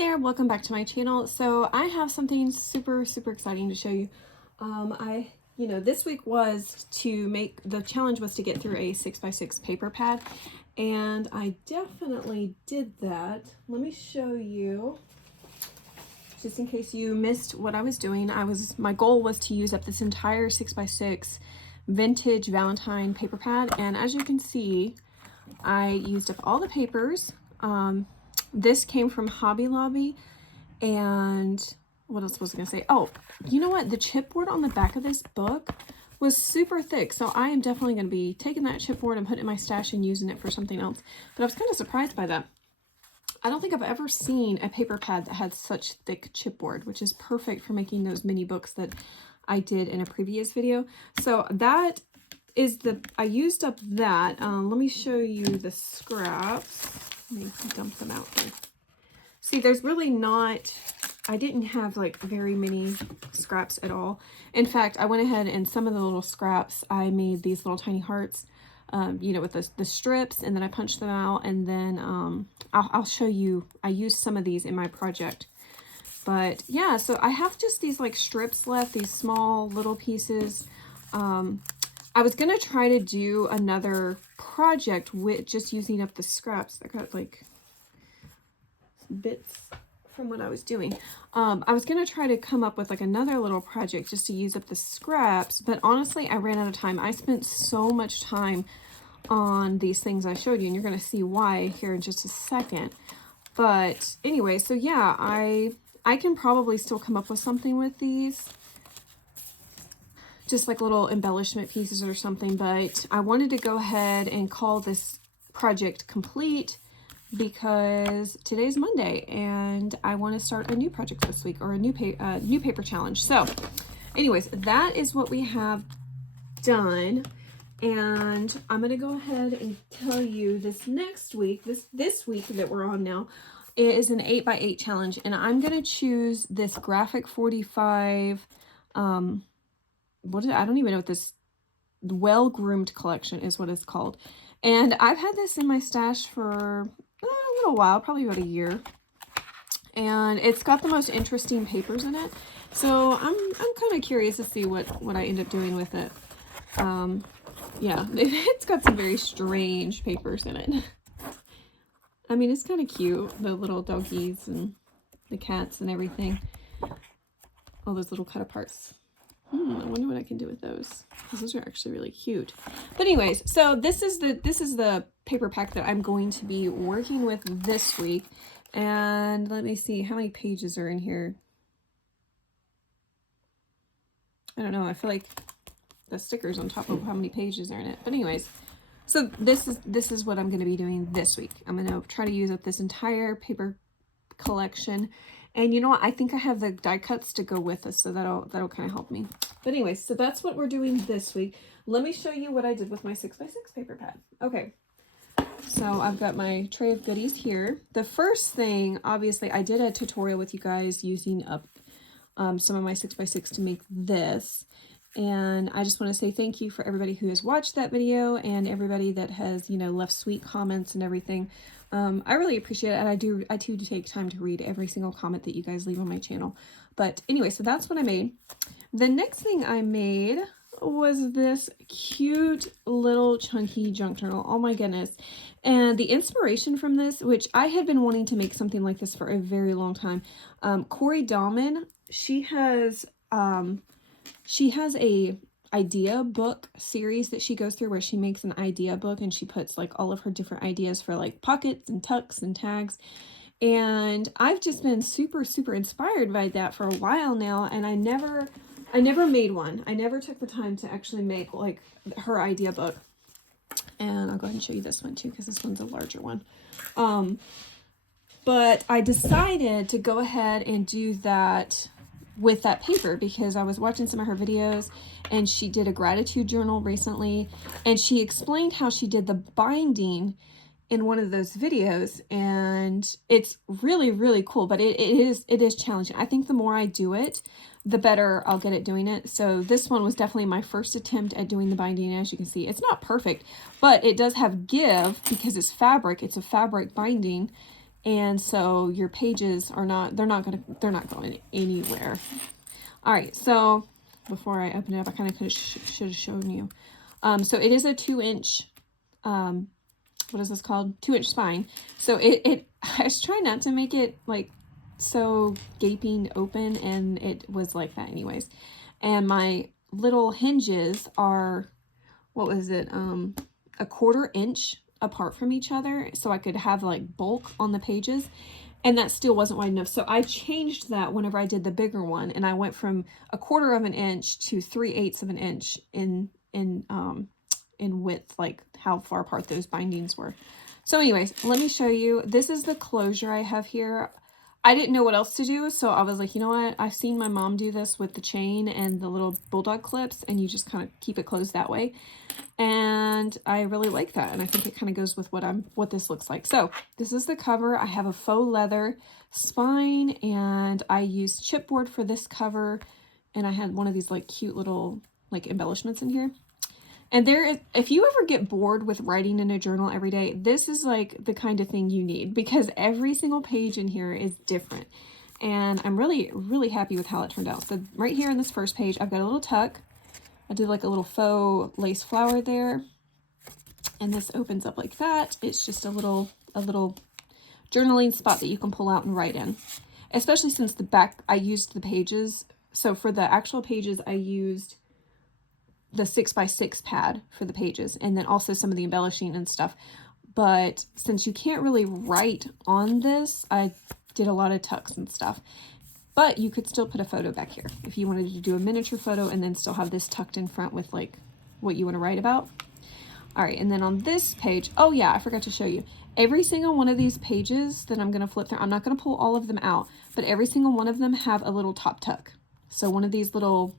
there, welcome back to my channel. So I have something super exciting to show you. This week was to make, the challenge was to get through a 6x6 paper pad, and I definitely did that. Let me show you, just in case you missed what I was doing. My goal was to use up this entire 6x6 vintage Valentine paper pad, and as you can see, I used up all the papers. This came from Hobby Lobby, and what else was I gonna say? Oh, you know what? The chipboard on the back of this book was super thick, so I am definitely going to be taking that chipboard and putting it in my stash and using it for something else. But I was kind of surprised by that. I don't think I've ever seen a paper pad that had such thick chipboard, which is perfect for making those mini books that I did in a previous video. So that is I used up that. Let me show you the scraps. Let me dump them out here. See, there's really not, I didn't have like very many scraps at all. In fact, I went ahead and some of the little scraps, I made these little tiny hearts, with the strips, and then I punched them out, and then I'll show you, I used some of these in my project. But yeah, so I have just these like strips left, these small little pieces. I was going to try to do another project with just using up the scraps. I got like bits from what I was doing. I was going to try to come up with like another little project just to use up the scraps, but honestly, I ran out of time. I spent so much time on these things I showed you, and you're going to see why here in just a second. But anyway, so yeah, I can probably still come up with something with these, just like little embellishment pieces or something, but I wanted to go ahead and call this project complete because today's Monday and I want to start a new project this week, or a new paper challenge. So anyways, that is what we have done, and I'm going to go ahead and tell you this next week, this week that we're on now, is an 8x8 challenge, and I'm going to choose this Graphic 45, I don't even know what this, well-groomed collection is what it's called. And I've had this in my stash for a little while, probably about a year. And it's got the most interesting papers in it. So I'm kind of curious to see what I end up doing with it. Yeah, it's got some very strange papers in it. I mean, it's kind of cute, the little doggies and the cats and everything. All those little cut aparts. I wonder what I can do with those, because those are actually really cute. But anyways, so this is the paper pack that I'm going to be working with this week. And let me see, how many pages are in here? I don't know. I feel like the stickers on top of how many pages are in it. But anyways, so this is what I'm going to be doing this week. I'm going to try to use up this entire paper collection. And you know what? I think I have the die cuts to go with us, so that'll kind of help me. But anyways, so that's what we're doing this week. Let me show you what I did with my 6x6 paper pad. Okay, so I've got my tray of goodies here. The first thing, obviously, I did a tutorial with you guys using up some of my 6x6 to make this. And I just want to say thank you for everybody who has watched that video and everybody that has, left sweet comments and everything. I really appreciate it, and I do take time to read every single comment that you guys leave on my channel. But anyway, so that's what I made. The next thing I made was this cute little chunky junk journal. Oh my goodness. And the inspiration from this, which I had been wanting to make something like this for a very long time. Corey Dahlman, she has a idea book series that she goes through where she makes an idea book and she puts like all of her different ideas for like pockets and tucks and tags. And I've just been super inspired by that for a while now, and I never made one. I never took the time to actually make like her idea book. And I'll go ahead and show you this one too, because this one's a larger one. But I decided to go ahead and do that with that paper because I was watching some of her videos, and she did a gratitude journal recently, and she explained how she did the binding in one of those videos, and it's really cool, but it is challenging. I think the more I do it, the better I'll get at doing it. So this one was definitely my first attempt at doing the binding. As you can see, it's not perfect, but it does have give because it's fabric. It's a fabric binding, And so your pages are not, they're not going anywhere. All right, so before I open it up, I kind of should have shown you. So it is a 2-inch, what is this called? 2-inch spine. So I was trying not to make it like so gaping open, and it was like that anyways. And my little hinges are, what was it? A 1/4 inch apart from each other, so I could have like bulk on the pages, and that still wasn't wide enough. So I changed that whenever I did the bigger one, and I went from a 1/4 of an inch to 3/8 of an inch in width, like how far apart those bindings were. So anyways, let me show you. This is the closure I have here. I didn't know what else to do, so I was like, you know what? I've seen my mom do this with the chain and the little bulldog clips, and you just kind of keep it closed that way. And I really like that, and I think it kind of goes with what this looks like. So this is the cover. I have a faux leather spine, and I used chipboard for this cover, and I had one of these like cute little like embellishments in here. And if you ever get bored with writing in a journal every day, this is like the kind of thing you need, because every single page in here is different. And I'm really, really happy with how it turned out. So right here in this first page, I've got a little tuck. I did like a little faux lace flower there. And this opens up like that. It's just a little journaling spot that you can pull out and write in. Especially since the back, I used the pages. So for the actual pages, I used the 6x6 pad for the pages, and then also some of the embellishing and stuff. But since you can't really write on this, I did a lot of tucks and stuff. But you could still put a photo back here if you wanted to do a miniature photo and then still have this tucked in front with like what you want to write about. All right, and then on this page, oh yeah, I forgot to show you. Every single one of these pages that I'm going to flip through, I'm not going to pull all of them out, but every single one of them have a little top tuck. So one of these little,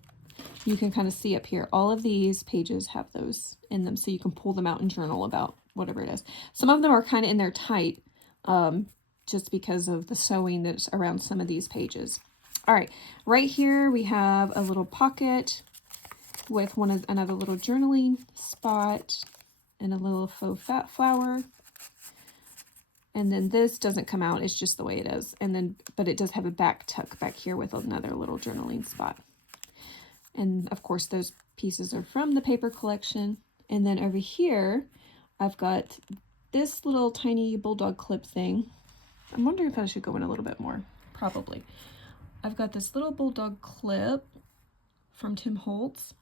you can kind of see up here, all of these pages have those in them, so you can pull them out and journal about whatever it is. Some of them are kind of in there tight, just because of the sewing that's around some of these pages. All right, right here we have a little pocket with another little journaling spot and a little faux fat flower. And then this doesn't come out, it's just the way it is. And then, but it does have a back tuck back here with another little journaling spot. And of course, those pieces are from the paper collection. And then over here, I've got this little tiny bulldog clip thing. I'm wondering if I should go in a little bit more. Probably. I've got this little bulldog clip from Tim Holtz.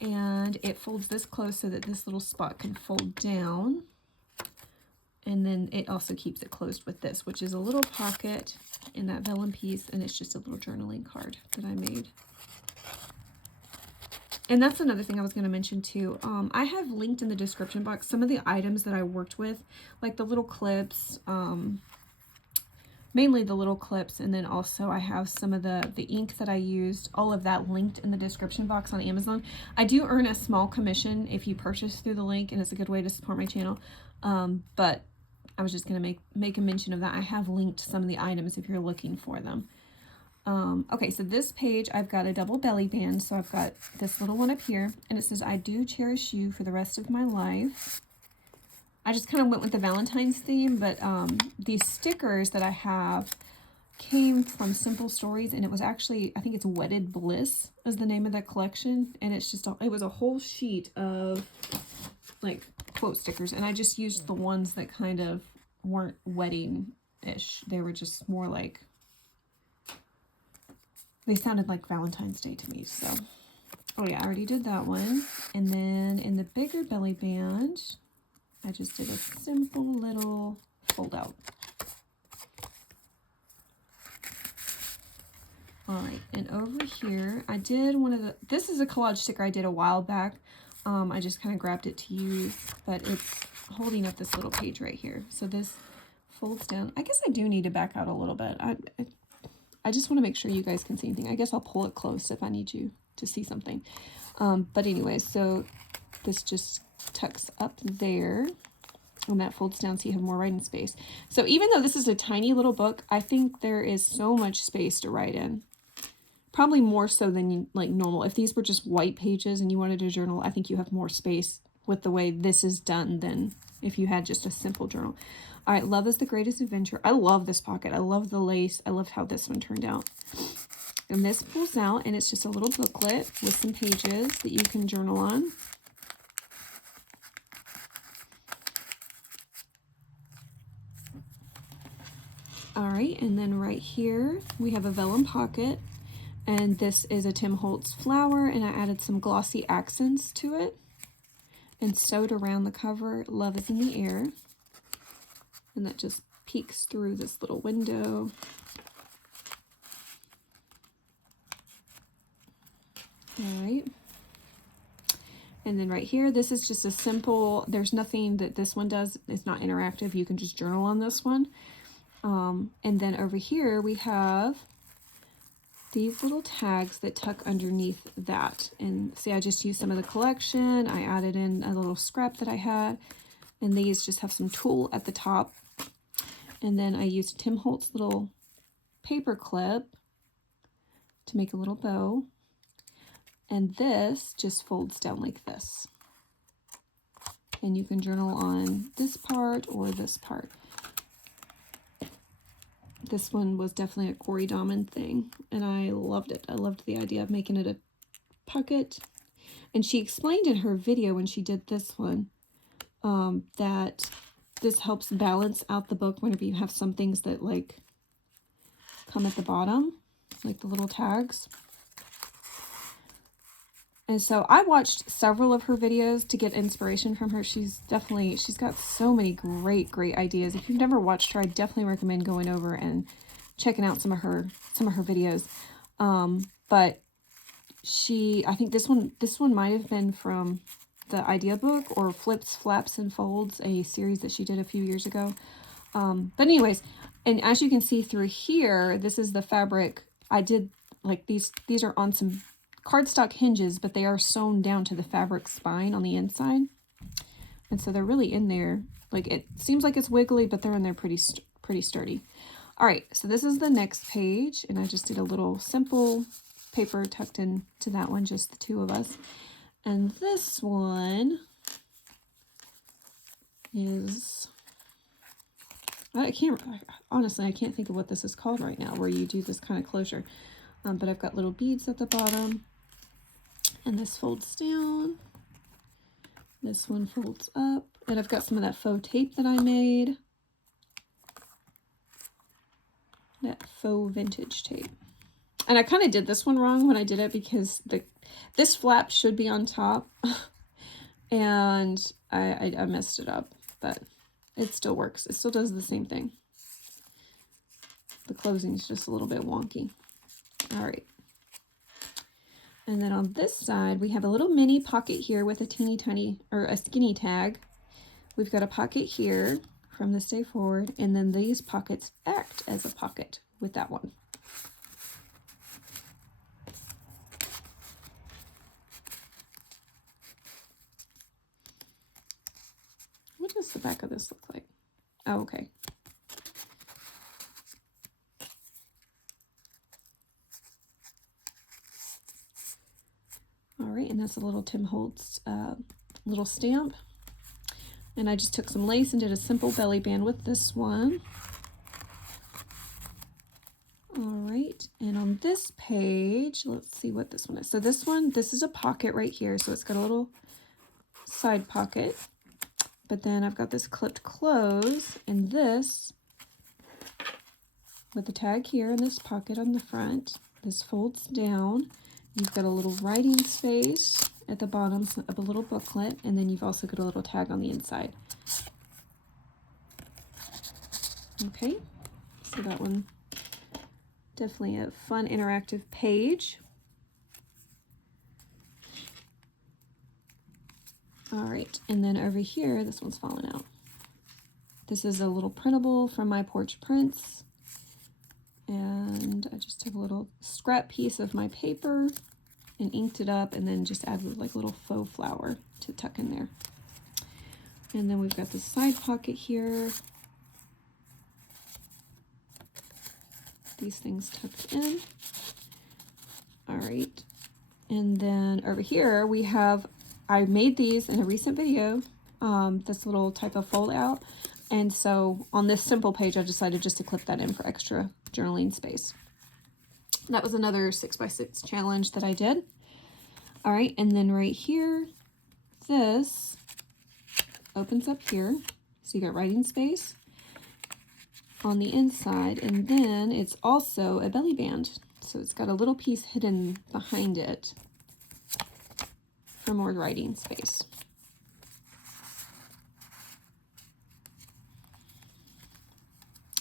And it folds this close so that this little spot can fold down. And then it also keeps it closed with this, which is a little pocket in that vellum piece. And it's just a little journaling card that I made. And that's another thing I was going to mention too. I have linked in the description box some of the items that I worked with, like the little clips, mainly the little clips, and then also I have some of the ink that I used, all of that linked in the description box on Amazon. I do earn a small commission if you purchase through the link, and it's a good way to support my channel. But I was just going to make a mention of that. I have linked some of the items if you're looking for them. Okay, so this page, I've got a double belly band. So I've got this little one up here, and it says, "I do cherish you for the rest of my life." I just kind of went with the Valentine's theme, but these stickers that I have came from Simple Stories, and it was actually, I think it's Wedded Bliss is the name of that collection, and it's just, it was a whole sheet of like quote stickers, and I just used the ones that kind of weren't wedding-ish. They were just more like, they sounded like Valentine's Day to me, so. Oh yeah, I already did that one. And then in the bigger belly band, I just did a simple little fold out. All right, and over here, I did this is a collage sticker I did a while back. I just kind of grabbed it to use, but it's holding up this little page right here. So this folds down. I guess I do need to back out a little bit. I just want to make sure you guys can see anything. I guess I'll pull it close if I need you to see something. But anyway, so this just tucks up there, and that folds down so you have more writing space. So even though this is a tiny little book, I think there is so much space to write in. Probably more so than like normal. If these were just white pages and you wanted to journal, I think you have more space with the way this is done than if you had just a simple journal. All right, Love is the Greatest Adventure. I love this pocket. I love the lace. I loved how this one turned out. And this pulls out, and it's just a little booklet with some pages that you can journal on. All right, and then right here, we have a vellum pocket. And this is a Tim Holtz flower, and I added some glossy accents to it and sewed around the cover, Love is in the Air. And that just peeks through this little window. All right. And then right here, this is just a simple, there's nothing that this one does. It's not interactive. You can just journal on this one. And then over here, we have these little tags that tuck underneath that. And see, I just used some of the collection. I added in a little scrap that I had. And these just have some tulle at the top. And then I used Tim Holtz little paper clip to make a little bow. And this just folds down like this. And you can journal on this part or this part. This one was definitely a Corey Dahman thing, and I loved it. I loved the idea of making it a pocket. And she explained in her video when she did this one that this helps balance out the book whenever you have some things that like come at the bottom, like the little tags. And so I watched several of her videos to get inspiration from her. She's got so many great ideas. If you've never watched her, I definitely recommend going over and checking out some of her videos. But I think this one might have been from the idea book or Flips, Flaps, and Folds, a series that she did a few years ago. But anyways, and as you can see through here, this is the fabric. I did like these are on some cardstock hinges, but they are sewn down to the fabric spine on the inside. And so they're really in there. Like, it seems like it's wiggly, but they're in there pretty sturdy. All right, so this is the next page, and I just did a little simple paper tucked into that one, just the two of us. And this one is, honestly, I can't think of what this is called right now, where you do this kind of closure. But I've got little beads at the bottom. And this folds down. This one folds up. And I've got some of that faux tape that I made. That faux vintage tape. And I kind of did this one wrong when I did it because this flap should be on top. And I messed it up. But it still works. It still does the same thing. The closing is just a little bit wonky. All right. And then on this side, we have a little mini pocket here with a teeny tiny, or a skinny tag. We've got a pocket here from this day forward, and then these pockets act as a pocket with that one. What does the back of this look like? Oh, okay. All right, and that's a little Tim Holtz little stamp. And I just took some lace and did a simple belly band with this one. All right, and on this page, let's see what this one is. So this is a pocket right here. So it's got a little side pocket. But then I've got this clipped close, and this with the tag here and this pocket on the front. This folds down. You've got a little writing space at the bottom of a little booklet, and then you've also got a little tag on the inside. Okay, so that one, definitely a fun interactive page. All right, and then over here, this one's falling out. This is a little printable from My Porch Prints. And I just took a little scrap piece of my paper and inked it up, and then just added like a little faux flower to tuck in there. And then we've got the side pocket here. These things tucked in. All right. And then over here we have, I made these in a recent video. this little type of fold out. And so on this simple page, I decided just to clip that in for extra journaling space. That was another 6x6 challenge that I did. All right, and then right here, this opens up here. So you got writing space on the inside, and then it's also a belly band. So it's got a little piece hidden behind it for more writing space.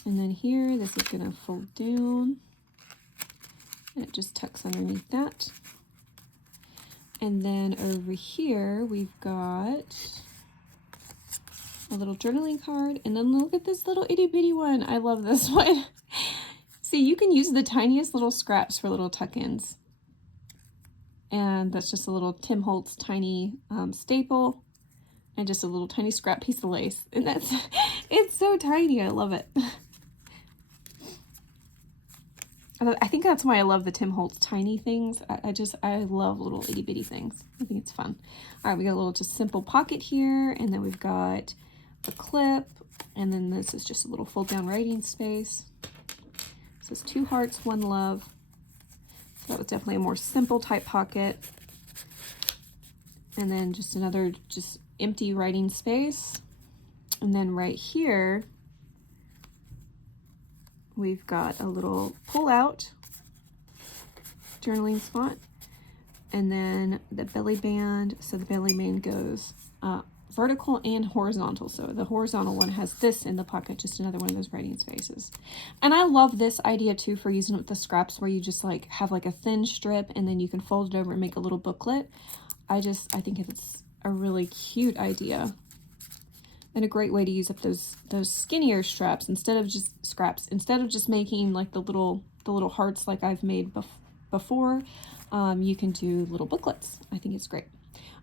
And then here, this is going to fold down, and it just tucks underneath that. And then over here, we've got a little journaling card, and then look at this little itty bitty one. I love this one. See, you can use the tiniest little scraps for little tuck-ins. And that's just a little Tim Holtz tiny staple, and just a little tiny scrap piece of lace. And that's, it's so tiny, I love it. I think that's why I love the Tim Holtz tiny things. I love little itty bitty things. I think it's fun. All right, we got a little just simple pocket here, and then we've got a clip, and then this is just a little fold down writing space. It says 2 hearts, 1 love. So that was definitely a more simple type pocket. And then just another just empty writing space. And then right here, we've got a little pull out journaling spot, and then the belly band. So the belly band goes vertical and horizontal. So the horizontal one has this in the pocket, just another one of those writing spaces. And I love this idea too for using it with the scraps, where you just like have like a thin strip and then you can fold it over and make a little booklet. I think it's a really cute idea. And a great way to use up those skinnier straps instead of just scraps. Instead of just making like the little hearts like I've made before, you can do little booklets. I think it's great.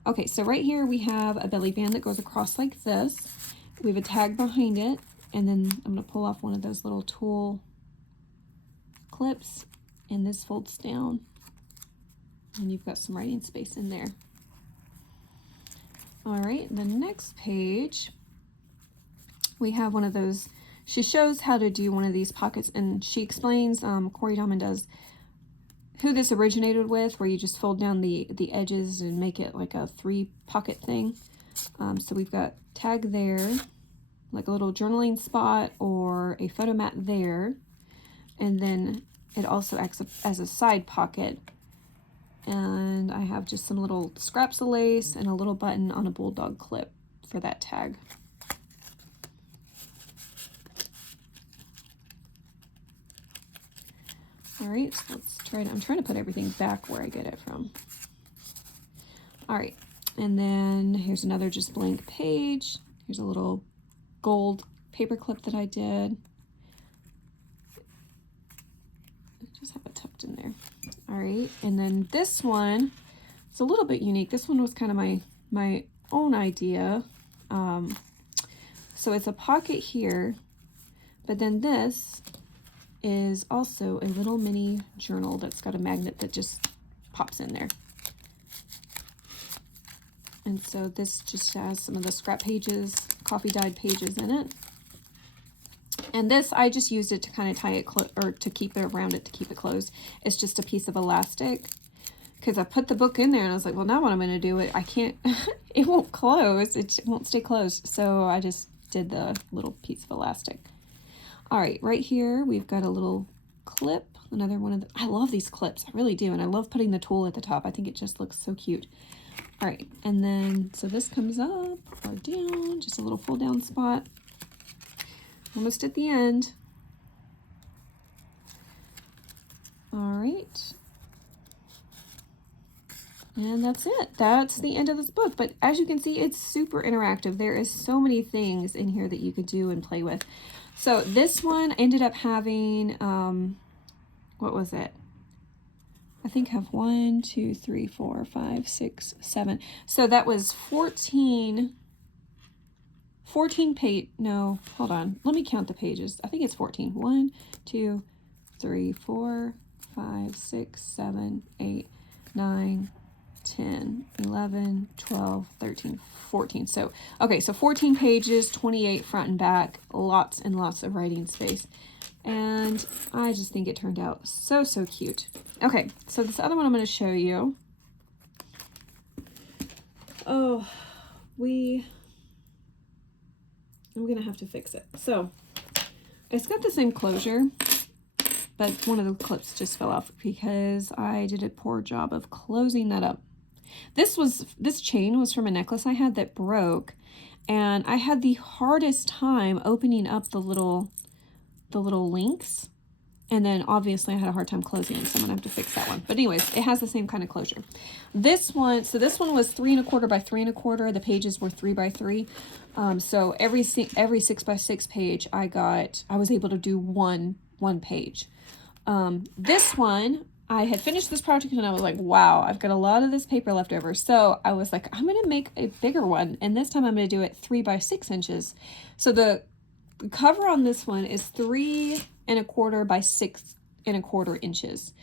Okay, so right here we have a belly band that goes across like this. We have a tag behind it, and then I'm going to pull off one of those little tool clips, and this folds down, and you've got some writing space in there. All right, the next page, we have one of those. She shows how to do one of these pockets, and she explains, Corey Diamond does, who this originated with, where you just fold down the edges and make it like a 3 pocket thing. So we've got tag there, like a little journaling spot or a photo mat there. And then it also acts as a side pocket. And I have just some little scraps of lace and a little button on a bulldog clip for that tag. All right, so let's try to, I'm trying to put everything back where I get it from. All right, and then here's another just blank page. Here's a little gold paper clip that I did. I just have it tucked in there. All right, and then this one, it's a little bit unique. This one was kind of my own idea. So it's a pocket here, but then this is also a little mini journal that's got a magnet that just pops in there. And so this just has some of the scrap pages, coffee dyed pages in it. And this, I just used it to kind of tie it or to keep it around it to keep it closed. It's just a piece of elastic, because I put the book in there and I was like, well, now what I'm going to do, I can't, it won't close. It won't stay closed. So I just did the little piece of elastic. All right, right here, we've got a little clip, another one of the, I love these clips, I really do, and I love putting the tool at the top. I think it just looks so cute. All right, and then, so this comes up or down, just a little fold down spot. Almost at the end. All right. And that's it. That's the end of this book. But as you can see, it's super interactive. There is so many things in here that you could do and play with. So this one ended up having, what was it? I think I have 1, 2, 3, 4, 5, 6, 7. So that was 14 page, no, hold on. Let me count the pages. I think it's 14. 1, 2, 3, 4, 5, 6, 7, 8, 9, 10, 11, 12, 13, 14. So, okay, so 14 pages, 28 front and back, lots and lots of writing space. And I just think it turned out so, so cute. Okay, so this other one I'm going to show you. Oh, I'm going to have to fix it. So, it's got the same closure, but one of the clips just fell off because I did a poor job of closing that up. This chain was from a necklace I had that broke, and I had the hardest time opening up the little links, and then obviously I had a hard time closing it, so I'm gonna have to fix that one. But anyways, it has the same kind of closure. This one was 3 1/4 by 3 1/4. The pages were 3 by 3. So every 6 by 6 page I was able to do one page. This one, I had finished this project and I was like, wow, I've got a lot of this paper left over. So I was like, I'm going to make a bigger one. And this time I'm going to do it 3 by 6 inches. So the cover on this one is 3 1/4 by 6 1/4 inches.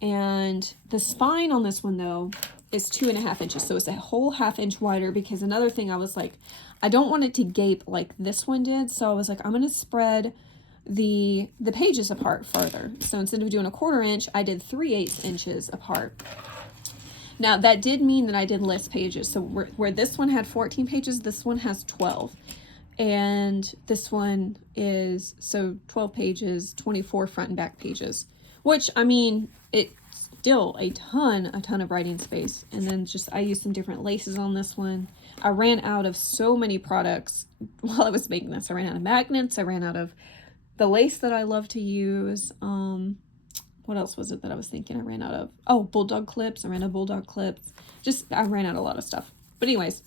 And the spine on this one though is 2 1/2 inches. So it's a whole 1/2 inch wider, because another thing I was like, I don't want it to gape like this one did. So I was like, I'm going to spread the pages apart further. So instead of doing a 1/4 inch, I did 3/8 inches apart. Now that did mean that I did less pages. So where this one had 14 pages, this one has 12. And this one is, so 12 pages, 24 front and back pages, which, I mean, it's still a ton of writing space. And then I used some different laces on this one. I ran out of so many products while I was making this. I ran out of magnets. I ran out of the lace that I love to use. What else was it that I was thinking I ran out of? Oh, bulldog clips. I ran out of bulldog clips. I ran out of a lot of stuff. But anyways,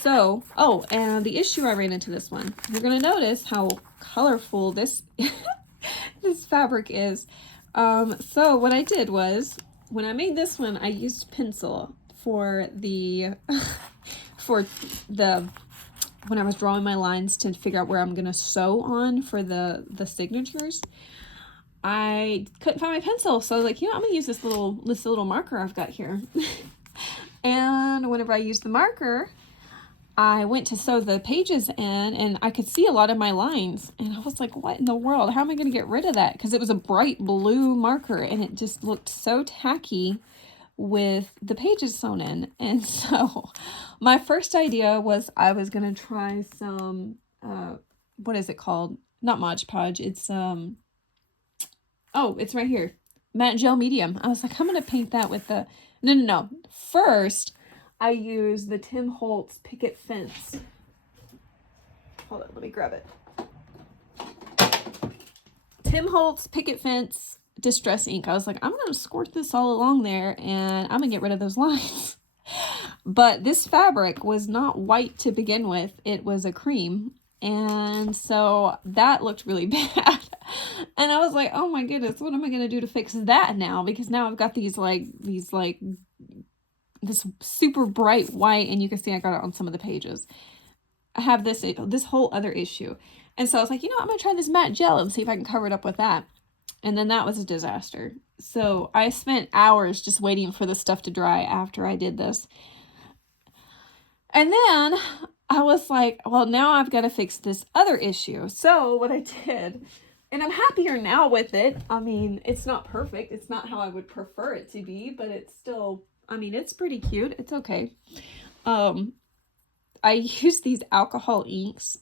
so, oh, and the issue I ran into this one. You're going to notice how colorful this, this fabric is. So what I did was, when I made this one, I used pencil for when I was drawing my lines to figure out where I'm going to sew on for the signatures. I couldn't find my pencil, so I was like, I'm going to use this little marker I've got here. And whenever I used the marker, I went to sew the pages in, and I could see a lot of my lines, and I was like, what in the world? How am I going to get rid of that? Because it was a bright blue marker, and it just looked so tacky with the pages sewn in. And so my first idea was I was going to try some, what is it called? Not Mod Podge. It's, it's right here. Matte Gel Medium. I was like, I'm going to paint that with the, no. First, I use the Tim Holtz Picket Fence. Hold on, let me grab it. Tim Holtz Picket Fence Distress Ink. I was like, I'm going to squirt this all along there, and I'm going to get rid of those lines. But this fabric was not white to begin with. It was a cream. And so that looked really bad. And I was like, oh my goodness, what am I going to do to fix that now? Because now I've got this super bright white, and you can see I got it on some of the pages. I have this whole other issue. And so I was like, I'm going to try this matte gel and see if I can cover it up with that. And then that was a disaster. So I spent hours just waiting for the stuff to dry after I did this. And then I was like, well, now I've got to fix this other issue. So what I did, and I'm happier now with it. I mean, it's not perfect. It's not how I would prefer it to be, but it's still, it's pretty cute. It's okay. I use these alcohol inks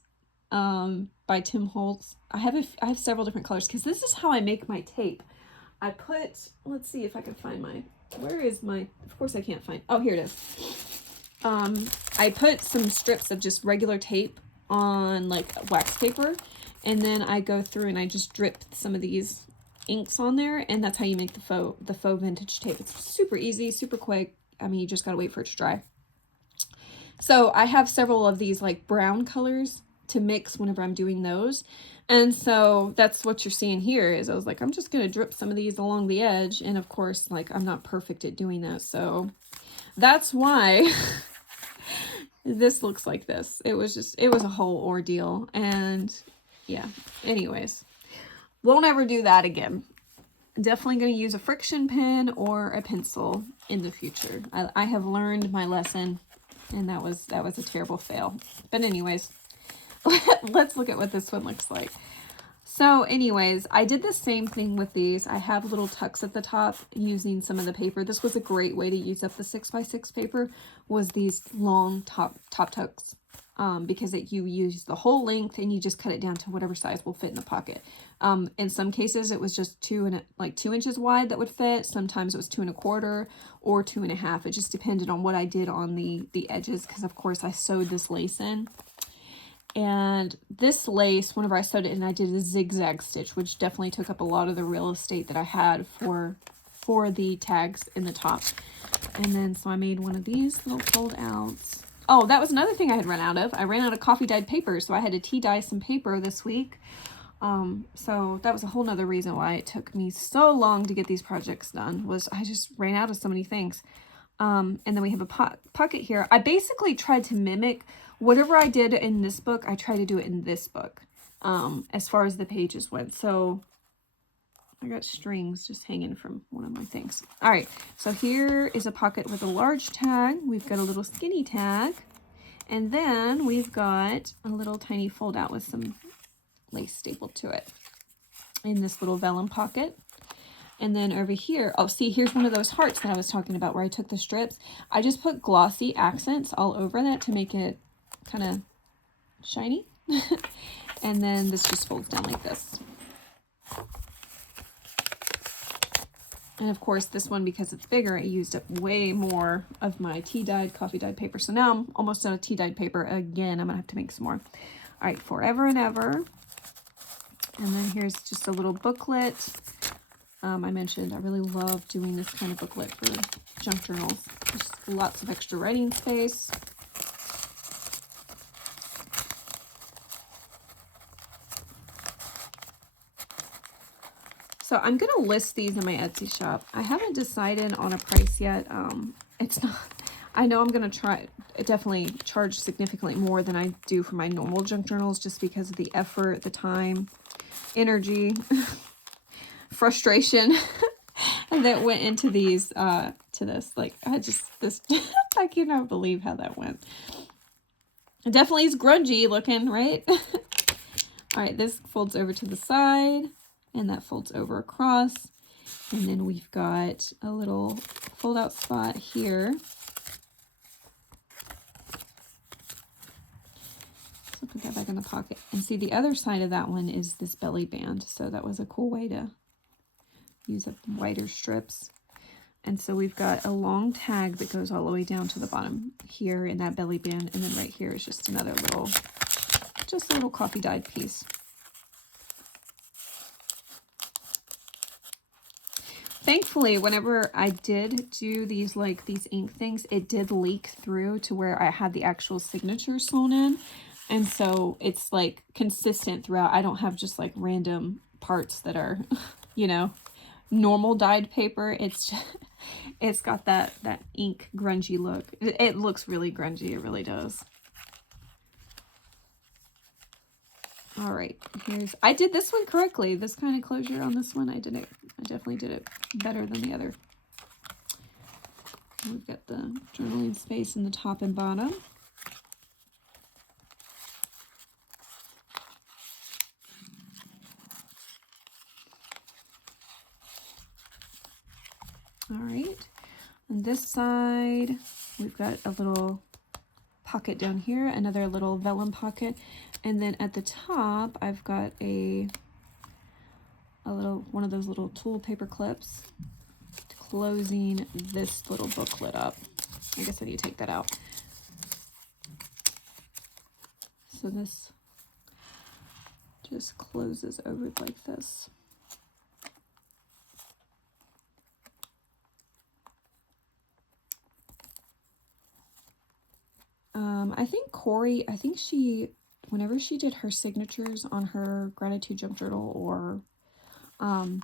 by Tim Holtz. I have several different colors, because this is how I make my tape. Let's see if I can find where is my, of course I can't find, oh, here it is. I put some strips of just regular tape on like wax paper, and then I go through and I just drip some of these inks on there, and that's how you make the faux vintage tape. It's super easy, super quick. You just gotta wait for it to dry. So I have several of these like brown colors to mix whenever I'm doing those. And so that's what you're seeing here is I was like, I'm just gonna drip some of these along the edge. And of course, like, I'm not perfect at doing that. So that's why this looks like this. It was a whole ordeal. And yeah, anyways, won't ever do that again. definitely going to use a friction pen or a pencil in the future. I have learned my lesson, and that was a terrible fail. But anyways, let's look at what this one looks like. So anyways, I did the same thing with these. I have little tucks at the top using some of the paper. This was a great way to use up the 6x6 paper, was these long top tucks. Because you use the whole length and you just cut it down to whatever size will fit in the pocket. In some cases it was just 2 inches wide that would fit. Sometimes it was 2 1/4 or 2 1/2. It just depended on what I did on the edges, because of course I sewed this lace in. And this lace, whenever I sewed it in, I did a zigzag stitch, which definitely took up a lot of the real estate that I had for the tags in the top. And then so I made one of these little fold outs. Oh, that was another thing I had run out of. I ran out of coffee dyed paper, so I had to tea dye some paper this week. So that was a whole nother reason why it took me so long to get these projects done, was I just ran out of so many things. And then we have a pocket here. I basically tried to mimic whatever I did in this book. I tried to do it in this book, as far as the pages went. So I got strings just hanging from one of my things. All right, so here is a pocket with a large tag. We've got a little skinny tag. And then we've got a little tiny fold out with some lace stapled to it in this little vellum pocket. And then over here, oh, see, here's one of those hearts that I was talking about where I took the strips. I just put glossy accents all over that to make it kind of shiny. And then this just folds down like this. And of course, this one, because it's bigger, I used up way more of my tea-dyed, coffee-dyed paper. So now I'm almost out of tea-dyed paper again. I'm going to have to make some more. All right, Forever and Ever. And then here's just a little booklet. I mentioned I really love doing this kind of booklet for junk journals. Just lots of extra writing space. So I'm going to list these in my Etsy shop. I haven't decided on a price yet. It's not, I know I'm going to definitely charge significantly more than I do for my normal junk journals, just because of the effort, the time, energy, frustration that went into these, to this. Like, I cannot believe how that went. It definitely is grungy looking, right? All right, this folds over to the side. And that folds over across. And then we've got a little fold out spot here. So put that back in the pocket. And see, the other side of that one is this belly band. So that was a cool way to use up wider strips. And so we've got a long tag that goes all the way down to the bottom here in that belly band. And then right here is just another little, just a little coffee dyed piece. Thankfully, whenever I did do these, like these ink things, it did leak through to where I had the actual signature sewn in. And so it's like consistent throughout. I don't have just like random parts that are, you know, normal dyed paper. It's just, it's got that ink grungy look. It looks really grungy. It really does. All right, I did this one correctly. This kind of closure on this one, I definitely did it better than the other. We've got the journaling space in the top and bottom. All right, on this side, we've got a little pocket down here, another little vellum pocket, and then at the top, I've got one of those little tool paper clips closing this little booklet up. I guess I need to take that out. So this just closes over like this. I think Corey, whenever she did her signatures on her gratitude junk journal or her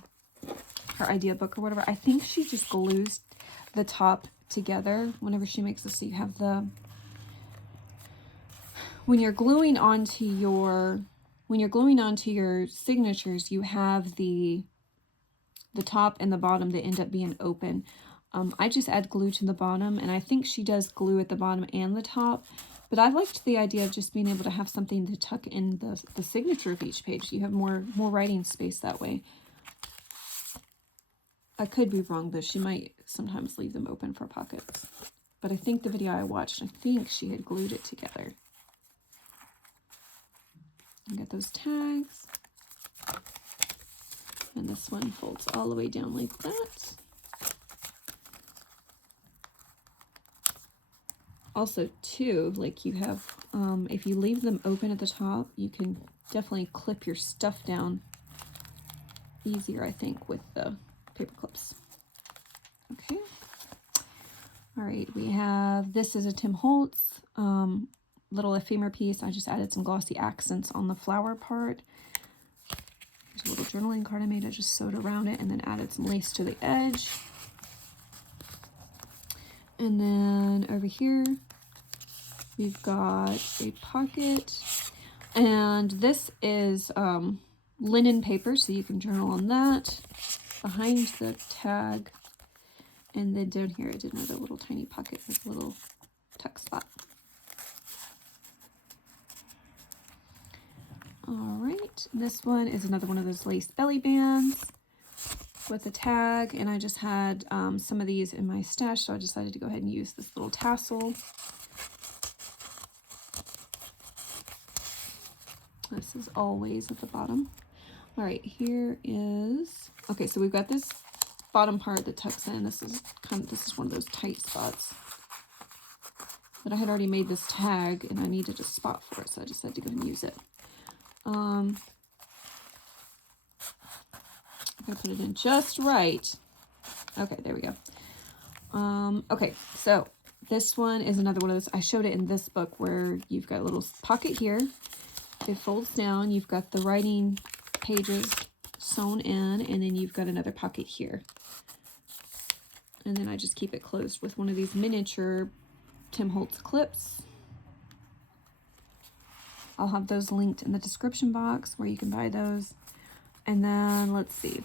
idea book or whatever, I think she just glues the top together whenever she makes this. So you have when you're gluing onto your signatures, you have the the top and the bottom, they end up being open. I just add glue to the bottom, and I think she does glue at the bottom and the top. But I liked the idea of just being able to have something to tuck in the signature of each page. You have more writing space that way. I could be wrong, though. She might sometimes leave them open for pockets. But I think the video I watched, I think she had glued it together. I got those tags. And this one folds all the way down like that. Also, too, like you have, if you leave them open at the top, you can definitely clip your stuff down easier, I think, with the paper clips. Okay. All right, we have, this is a Tim Holtz little ephemera piece. I just added some glossy accents on the flower part. Here's a little journaling card I made. I just sewed around it and then added some lace to the edge. And then over here, we've got a pocket. And this is linen paper, so you can journal on that. Behind the tag. And then down here, I did another little tiny pocket with a little tuck spot. All right, this one is another one of those lace belly bands with a tag, and I just had some of these in my stash, so I decided to go ahead and use this little tassel. This is always at the bottom. All right, here is, okay, so we've got this bottom part that tucks in. This is one of those tight spots. But I had already made this tag and I needed a spot for it, so I decided to go and use it. I'm gonna put it in just right. Okay, there we go. Okay, so this one is another one of those. I showed it in this book where you've got a little pocket here. It folds down. You've got the writing pages sewn in, and then you've got another pocket here. And then I just keep it closed with one of these miniature Tim Holtz clips. I'll have those linked in the description box where you can buy those. And then let's see.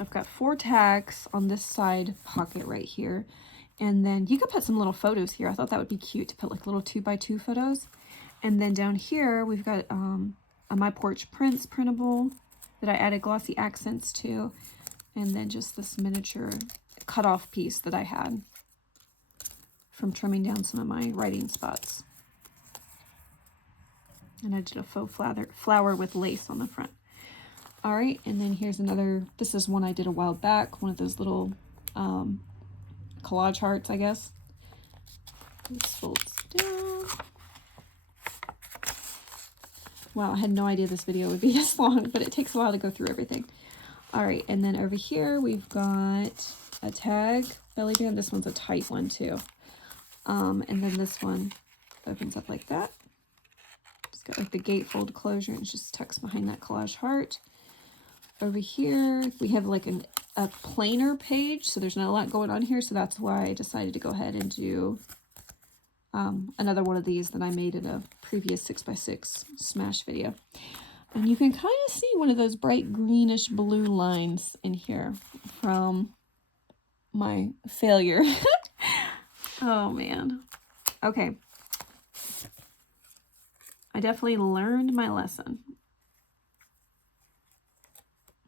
I've got 4 tags on this side pocket right here. And then you could put some little photos here. I thought that would be cute to put like little 2x2 photos. And then down here we've got a My Porch Prints printable that I added glossy accents to. And then just this miniature cut-off piece that I had from trimming down some of my writing spots. And I did a faux flower with lace on the front. All right, and then here's another, this is one I did a while back, one of those little collage hearts, I guess. This folds down. Wow, I had no idea this video would be this long, but it takes a while to go through everything. All right, and then over here we've got a tag belly band. This one's a tight one too. And then this one opens up like that. It's got like the gatefold closure, and it just tucks behind that collage heart. Over here we have like a plainer page, so there's not a lot going on here, so that's why I decided to go ahead and do another one of these that I made in a previous 6x6 smash video. And you can kind of see one of those bright greenish blue lines in here from my failure. Oh man. Okay. I definitely learned my lesson.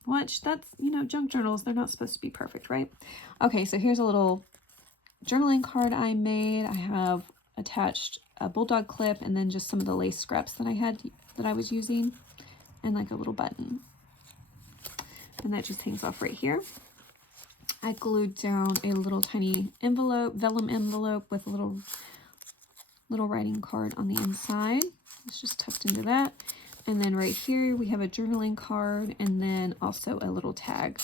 Which, that's, you know, junk journals, they're not supposed to be perfect, right? Okay, so here's a little journaling card I made. I have attached a bulldog clip and then just some of the lace scraps that I was using, and like a little button. And that just hangs off right here. I glued down a little tiny envelope, vellum envelope with a little writing card on the inside. It's just tucked into that. And then right here we have a journaling card and then also a little tag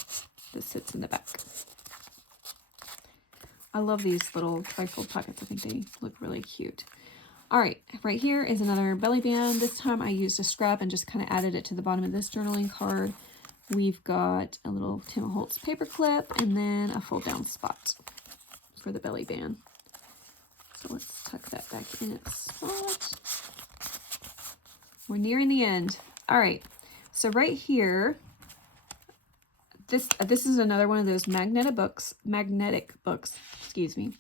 that sits in the back. I love these little trifold pockets. I think they look really cute. All right, right here is another belly band. This time I used a scrap and just kind of added it to the bottom of this journaling card. We've got a little Tim Holtz paper clip and then a fold down spot for the belly band. So let's tuck that back in its spot. We're nearing the end. All right, so right here, this is another one of those magnetic books, excuse me.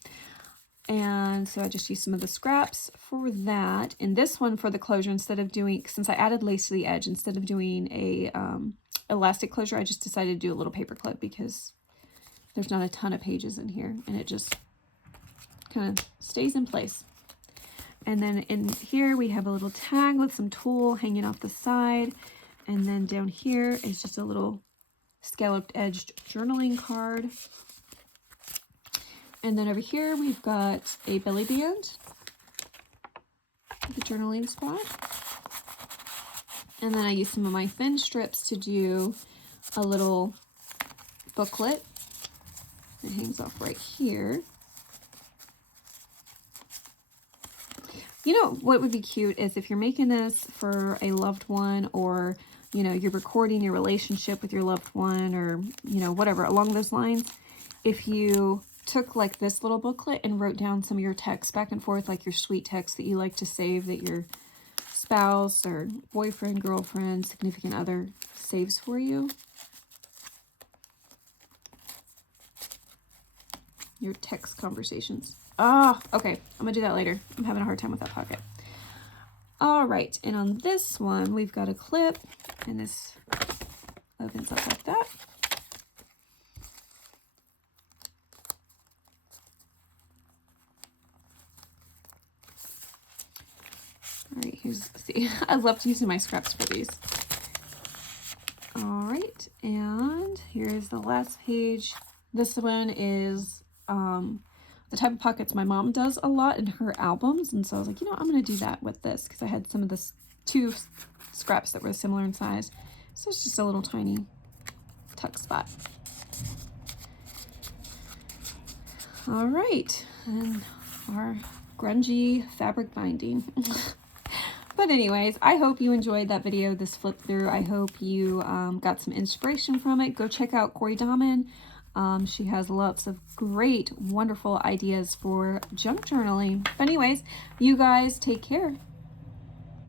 And so I just used some of the scraps for that. And this one for the closure, instead of doing, since I added lace to the edge, instead of doing a elastic closure, I just decided to do a little paper clip because there's not a ton of pages in here and it just kind of stays in place. And then in here we have a little tag with some tulle hanging off the side. And then down here is just a little scalloped edged journaling card. And then over here we've got a belly band, the journaling spot. And then I used some of my thin strips to do a little booklet that hangs off right here. You know what would be cute is if you're making this for a loved one, or, you know, you're recording your relationship with your loved one, or, you know, whatever along those lines, if you took like this little booklet and wrote down some of your texts back and forth, like your sweet texts that you like to save, that your spouse or boyfriend, girlfriend, significant other saves for you. Your text conversations. Ah, okay. I'm gonna do that later. I'm having a hard time with that pocket. All right, and on this one, we've got a clip, and this opens up like that. All right, see, I loved using my scraps for these. All right, and here's the last page. This one is the type of pockets my mom does a lot in her albums, and so I was like, you know, I'm going to do that with this because I had some of the two scraps that were similar in size. So it's just a little tiny tuck spot. All right, and our grungy fabric binding. But anyways, I hope you enjoyed that video, this flip through. I hope you got some inspiration from it. Go check out Corey Dahman. She has lots of great, wonderful ideas for junk journaling. But anyways, you guys take care.